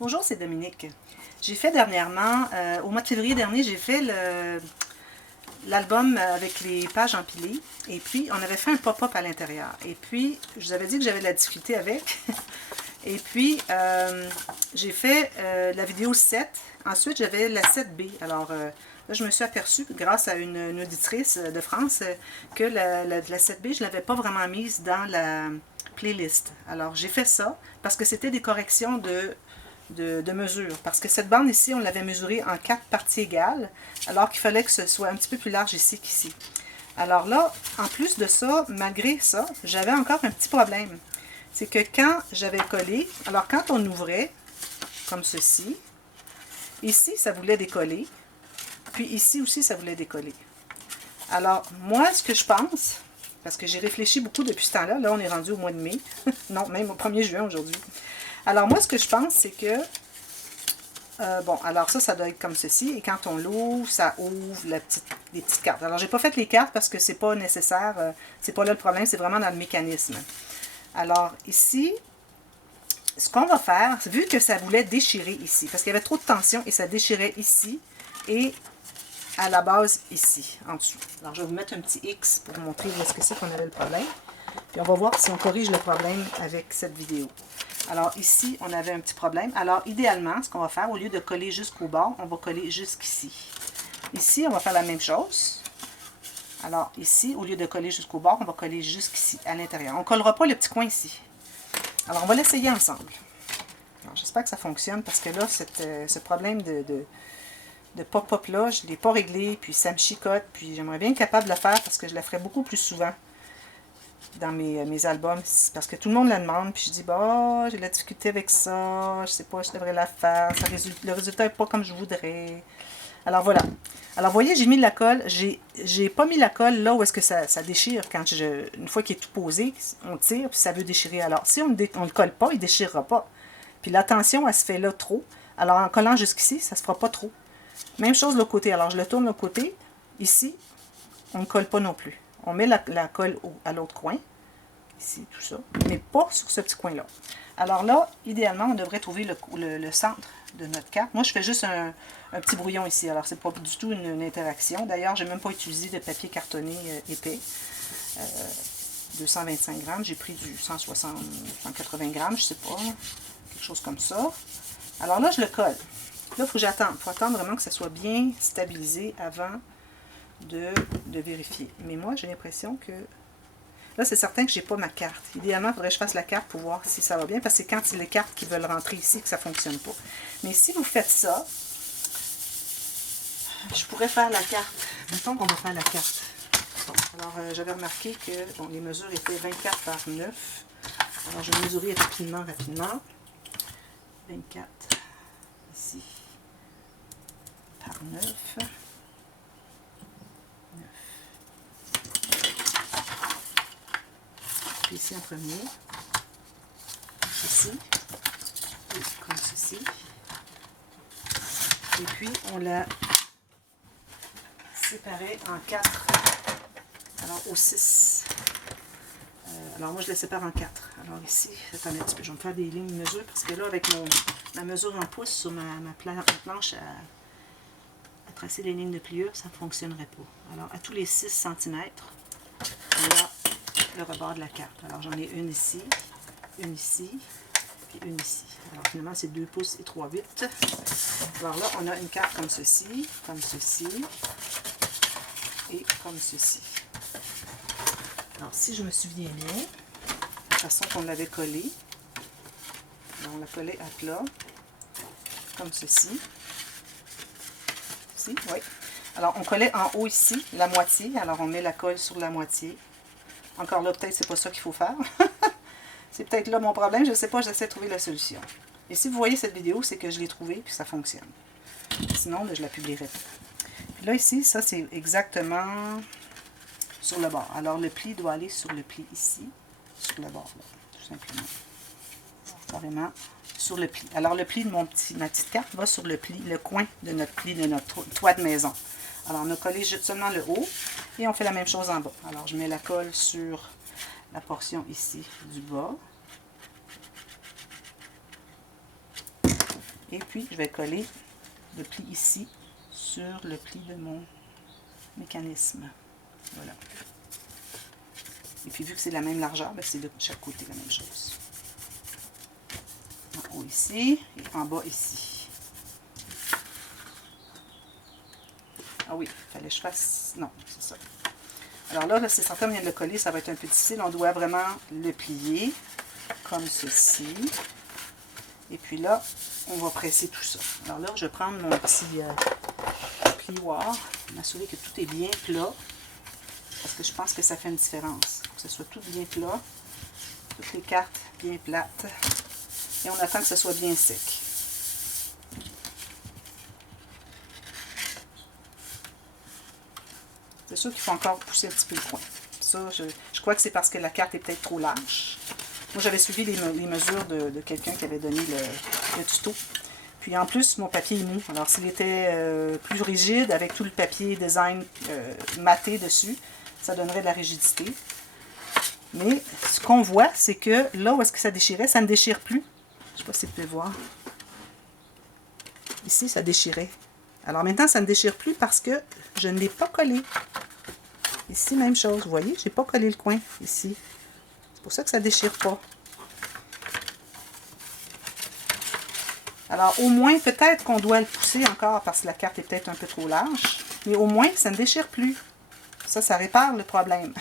Bonjour, c'est Dominique. J'ai fait dernièrement, au mois de février dernier, j'ai fait l'album avec les pages empilées. Et puis, on avait fait un pop-up à l'intérieur. Et puis, je vous avais dit que j'avais de la difficulté avec. Et puis, j'ai fait la vidéo 7. Ensuite, j'avais la 7B. Alors, là, je me suis aperçue, grâce à une auditrice de France, que la 7B, je ne l'avais pas vraiment mise dans la playlist. Alors, j'ai fait ça parce que c'était des corrections de mesure. Parce que cette bande ici, on l'avait mesurée en 4 parties égales, alors qu'il fallait que ce soit un petit peu plus large ici qu'ici. Alors là, en plus de ça, malgré ça, j'avais encore un petit problème. C'est que quand j'avais collé, alors quand on ouvrait, comme ceci, ici, ça voulait décoller, puis ici aussi, ça voulait décoller. Alors, moi, ce que je pense, parce que j'ai réfléchi beaucoup depuis ce temps-là, là, on est rendu au mois de mai, non, même au 1er juin aujourd'hui. Alors, moi, ce que je pense, c'est que, bon, alors ça doit être comme ceci, et quand on l'ouvre, ça ouvre les petites cartes. Alors, j'ai pas fait les cartes parce que c'est pas nécessaire, c'est pas là le problème, c'est vraiment dans le mécanisme. Alors, ici, ce qu'on va faire, vu que ça voulait déchirer ici, parce qu'il y avait trop de tension et ça déchirait ici et à la base ici, en dessous. Alors, je vais vous mettre un petit X pour vous montrer où est-ce que c'est qu'on avait le problème. Puis on va voir si on corrige le problème avec cette vidéo. Alors, ici, on avait un petit problème. Alors, idéalement, ce qu'on va faire, au lieu de coller jusqu'au bord, on va coller jusqu'ici. Ici, on va faire la même chose. Alors, ici, au lieu de coller jusqu'au bord, on va coller jusqu'ici, à l'intérieur. On ne collera pas le petit coin ici. Alors, on va l'essayer ensemble. J'espère que ça fonctionne parce que là, ce problème de pop-up là, je ne l'ai pas réglé, puis ça me chicote, puis j'aimerais bien être capable de le faire parce que je la ferai beaucoup plus souvent dans mes albums, parce que tout le monde la demande, puis je dis, bah, j'ai de la difficulté avec ça, je sais pas, je devrais la faire, le résultat n'est pas comme je voudrais. Alors voilà. Alors vous voyez, j'ai mis de la colle, j'ai pas mis la colle là où est-ce que ça déchire, une fois qu'il est tout posé, on tire, puis ça veut déchirer. Alors si on ne le colle pas, il ne déchirera pas. Puis la tension, elle se fait là trop. Alors en collant jusqu'ici, ça ne se fera pas trop. Même chose de l'autre côté. Alors je le tourne de l'autre côté. Ici, on ne colle pas non plus. On met la colle à l'autre coin. Ici, tout ça. Mais pas sur ce petit coin-là. Alors là, idéalement, on devrait trouver le centre de notre carte. Moi, je fais juste un petit brouillon ici. Alors, c'est pas du tout une interaction. D'ailleurs, j'ai même pas utilisé de papier cartonné épais. 225 grammes. J'ai pris du 160, 180 grammes, je sais pas. Quelque chose comme ça. Alors là, je le colle. Là, il faut que j'attende. Il faut attendre vraiment que ça soit bien stabilisé avant de vérifier. Mais moi, j'ai l'impression que... Là, c'est certain que je n'ai pas ma carte. Idéalement, il faudrait que je fasse la carte pour voir si ça va bien, parce que c'est quand c'est les cartes qui veulent rentrer ici que ça ne fonctionne pas. Mais si vous faites ça, je pourrais faire la carte. Mettons qu'on va faire la carte. Bon, alors, j'avais remarqué que bon, les mesures étaient 24 par 9. Alors, je vais mesurer rapidement. 24 ici par 9. Puis ici en premier. Ici. Et comme ceci. Et puis, on l'a séparé en 4. Alors, au 6. Alors, moi, je les sépare en 4. Alors, ici, attendez un petit peu, je vais me faire des lignes de mesure parce que là, avec ma mesure en pouces sur ma planche à tracer les lignes de pliure, ça ne fonctionnerait pas. Alors, à tous les 6 cm, on a le rebord de la carte. Alors, j'en ai une ici, puis une ici. Alors, finalement, c'est 2 pouces et 3/8. Alors là, on a une carte comme ceci, et comme ceci. Alors, si je me souviens bien, la façon qu'on l'avait collé, on l'a collé à plat, comme ceci. Ici, oui. Alors, on collait en haut ici, la moitié. Alors, on met la colle sur la moitié. Encore là, peut-être c'est pas ça qu'il faut faire. C'est peut-être là mon problème, je ne sais pas, j'essaie de trouver la solution. Et si vous voyez cette vidéo, c'est que je l'ai trouvée et que ça fonctionne. Sinon, je la publierai pas. Puis là, ici, ça, c'est exactement sur le bord. Alors, le pli doit aller sur le pli ici, sur le bord, là, tout simplement. Carrément sur le pli. Alors, le pli de ma petite carte va sur le pli, le coin de notre pli de notre toit de maison. Alors, on a collé seulement le haut et on fait la même chose en bas. Alors, je mets la colle sur la portion ici du bas. Et puis, je vais coller le pli ici sur le pli de mon mécanisme. Voilà. Et puis, vu que c'est la même largeur, c'est de chaque côté la même chose. En haut ici et en bas ici. Ah oui, il fallait que je fasse... Non, c'est ça. Alors là c'est certain, on vient de le coller, ça va être un peu difficile. On doit vraiment le plier, comme ceci. Et puis là, on va presser tout ça. Alors là, je vais prendre mon petit plioir, m'assurer que tout est bien plat, parce que je pense que ça fait une différence. Il faut que ce soit tout bien plat, toutes les cartes bien plates. Et on attend que ce soit bien sec. C'est sûr qu'il faut encore pousser un petit peu le coin. Ça, je crois que c'est parce que la carte est peut-être trop large. Moi, j'avais suivi les mesures de quelqu'un qui avait donné le tuto. Puis en plus, mon papier est mou. Alors, s'il était plus rigide, avec tout le papier design maté dessus, ça donnerait de la rigidité. Mais ce qu'on voit, c'est que là où est-ce que ça déchirait, ça ne déchire plus. Je ne sais pas si vous pouvez voir. Ici, ça déchirait. Alors maintenant, ça ne déchire plus parce que je ne l'ai pas collé. Ici, même chose. Vous voyez, je n'ai pas collé le coin ici. C'est pour ça que ça ne déchire pas. Alors, au moins, peut-être qu'on doit le pousser encore parce que la carte est peut-être un peu trop large. Mais au moins, ça ne déchire plus. Ça répare le problème.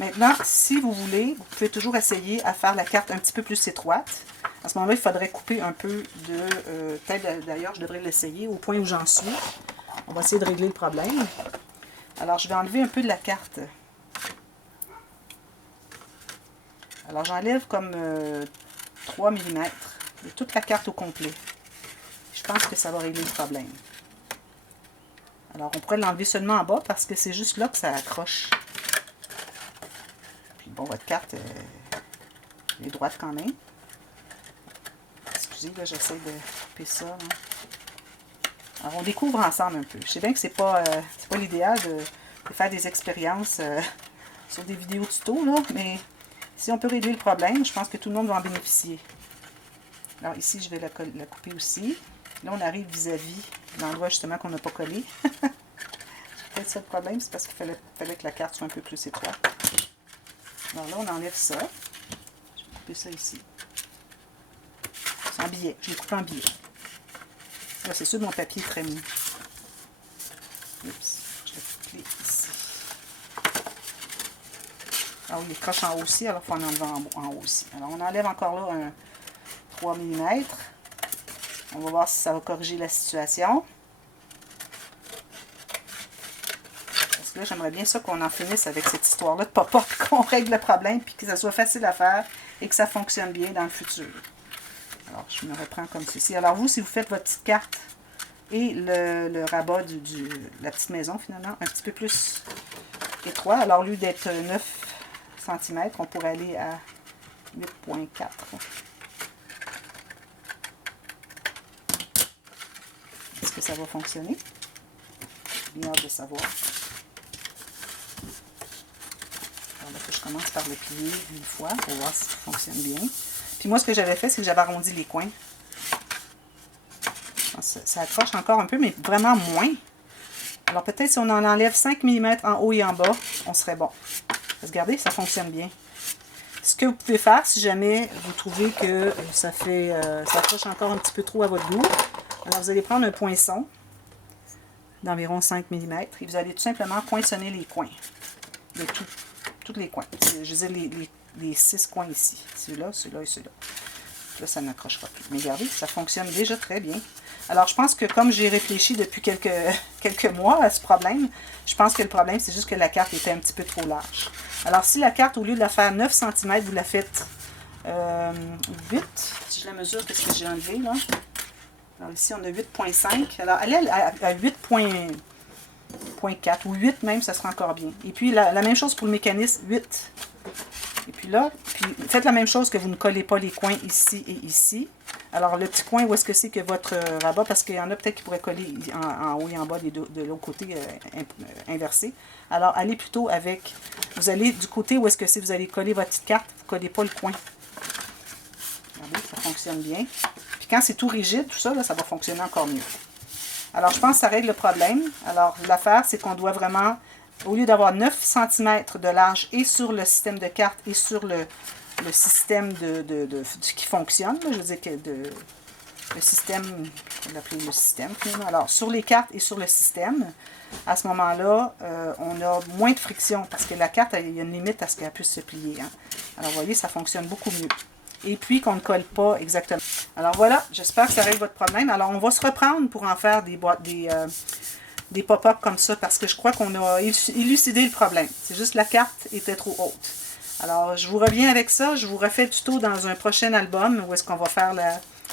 Maintenant, si vous voulez, vous pouvez toujours essayer à faire la carte un petit peu plus étroite. À ce moment-là, il faudrait couper un peu de... peut-être d'ailleurs, je devrais l'essayer au point où j'en suis. On va essayer de régler le problème. Alors, je vais enlever un peu de la carte. Alors, j'enlève comme 3 mm de toute la carte au complet. Je pense que ça va régler le problème. Alors, on pourrait l'enlever seulement en bas parce que c'est juste là que ça accroche. Puis bon, votre carte est droite quand même. Excusez, là, j'essaie de couper ça. Là. Alors, on découvre ensemble un peu. Je sais bien que c'est pas l'idéal de faire des expériences sur des vidéos tuto, là, mais si on peut régler le problème, je pense que tout le monde va en bénéficier. Alors ici, je vais la couper aussi. Là, on arrive vis-à-vis de l'endroit justement qu'on n'a pas collé. Peut-être ça le problème, c'est parce qu'il fallait que la carte soit un peu plus étroite. Alors là, on enlève ça. Je vais couper ça ici. C'est en billet. Je l'ai coupé en billet. Là, c'est sûr, mon papier est très mou. Oups, je l'ai coupé ici. Ah oui, il croche en haut aussi, alors il faut en enlever en haut aussi. Alors, on enlève encore là un 3 mm. On va voir si ça va corriger la situation. Parce que là, j'aimerais bien ça qu'on en finisse avec cette histoire-là de pop-up, qu'on règle le problème, puis que ça soit facile à faire et que ça fonctionne bien dans le futur. Alors, je me reprends comme ceci. Alors, vous, si vous faites votre petite carte et le rabat de la petite maison, finalement, un petit peu plus étroit, alors au lieu d'être 9 cm, on pourrait aller à 8,4. Est-ce que ça va fonctionner? J'ai bien hâte de savoir. Alors là, je commence par le plier une fois pour voir si ça fonctionne bien. Puis moi, ce que j'avais fait, c'est que j'avais arrondi les coins. Ça accroche encore un peu, mais vraiment moins. Alors peut-être si on en enlève 5 mm en haut et en bas, on serait bon. Regardez, ça fonctionne bien. Ce que vous pouvez faire, si jamais vous trouvez que ça accroche encore un petit peu trop à votre goût, alors vous allez prendre un poinçon d'environ 5 mm et vous allez tout simplement poinçonner les coins. De tous les coins. Je veux dire les 6 coins ici. Celui-là, celui-là et celui-là. Là, ça n'accrochera plus. Mais regardez, ça fonctionne déjà très bien. Alors, je pense que comme j'ai réfléchi depuis quelques mois à ce problème, je pense que le problème, c'est juste que la carte était un petit peu trop large. Alors, si la carte, au lieu de la faire 9 cm, vous la faites 8, si je la mesure, qu'est-ce que j'ai enlevé, là? Alors, ici, on a 8,5. Alors, elle est à 8,4 ou 8 même, ça sera encore bien. Et puis, la même chose pour le mécanisme, 8. Et puis là, faites la même chose que vous ne collez pas les coins ici et ici. Alors, le petit coin, où est-ce que c'est que votre rabat, parce qu'il y en a peut-être qui pourraient coller en haut et en bas de l'autre côté inversé. Alors, allez plutôt avec, vous allez du côté où est-ce que c'est, vous allez coller votre petite carte, vous ne collez pas le coin. Regardez, ça fonctionne bien. Puis Puis quand c'est tout rigide, tout ça, là, ça va fonctionner encore mieux. Alors, je pense que ça règle le problème. Alors, l'affaire, c'est qu'on doit vraiment, au lieu d'avoir 9 cm de large et sur le système de carte et sur le système qui fonctionne, là, je veux dire que le système, on va l'appeler le système finalement. Alors, sur les cartes et sur le système, à ce moment-là, on a moins de friction parce que la carte, il y a une limite à ce qu'elle puisse se plier. Hein. Alors, vous voyez, ça fonctionne beaucoup mieux. Et puis, qu'on ne colle pas exactement. Alors, voilà, j'espère que ça règle votre problème. Alors, on va se reprendre pour en faire des pop-up comme ça parce que je crois qu'on a élucidé le problème. C'est juste la carte était trop haute. Alors, je vous reviens avec ça. Je vous refais le tuto dans un prochain album où est-ce qu'on va faire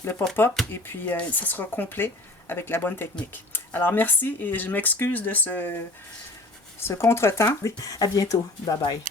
le pop-up et puis ça sera complet avec la bonne technique. Alors, merci et je m'excuse de ce contretemps. À bientôt. Bye bye.